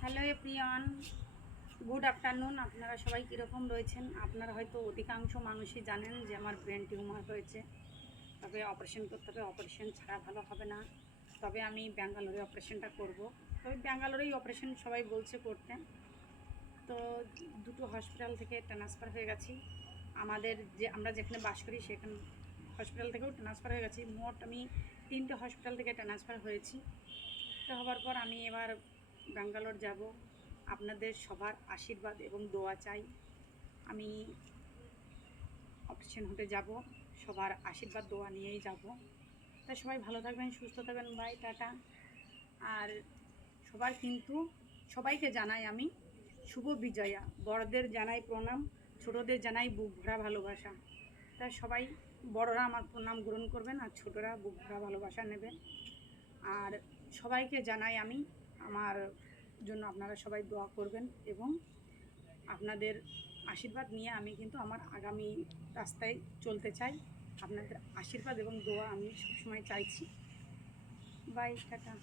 Hello everyone, good afternoon. আপনারা সবাই কীরকম রয়েছেন? আপনারা হয়তো অধিকাংশ মানুষই জানেন যে আমার ব্রেন টিউমার হয়েছে, তবে অপারেশন করতে হবে। অপারেশন ছাড়া ভালো হবে না। তবে আমি ব্যাঙ্গালোরে অপারেশনটা করব। তবে ব্যাঙ্গালোরেই অপারেশন সবাই বলছে করতে। তো দুটো হসপিটাল থেকে ট্রান্সফার হয়ে গেছি। আমরা যেখানে বাস করি সেখানে হসপিটাল থেকেও ট্রান্সফার হয়ে গেছি। মোট আমি 3টে হসপিটাল থেকে ট্রান্সফার হয়েছি। তো হওয়ার পর আমি এবার ব্যাঙ্গালোর যাব। আপনাদের সবার আশীর্বাদ এবং দোয়া চাই। আমি অপারেশন হতে যাব, সবার আশীর্বাদ দোয়া নিয়েই যাব। তাই সবাই ভালো থাকবেন, সুস্থ থাকবেন। By, tata. আর সবাইকে জানাই আমি শুভ বিজয়া। বড়দের জানাই প্রণাম, ছোটদের জানাই বুক ভরা ভালোবাসা। তাই সবাই বড়রা আমার প্রণাম গ্রহণ করবেন আর ছোটরা বুক ভরা ভালোবাসা নেবেন। আর সবাইকে জানাই আমি আমার জন্য আপনারা সবাই দোয়া করবেন এবং আপনাদের আশীর্বাদ নিয়ে আমি কিন্তু আমার আগামী রাস্তায় চলতে চাই। আপনাদের আশীর্বাদ এবং দোয়া আমি সবসময় চাইছি। Bye, tata.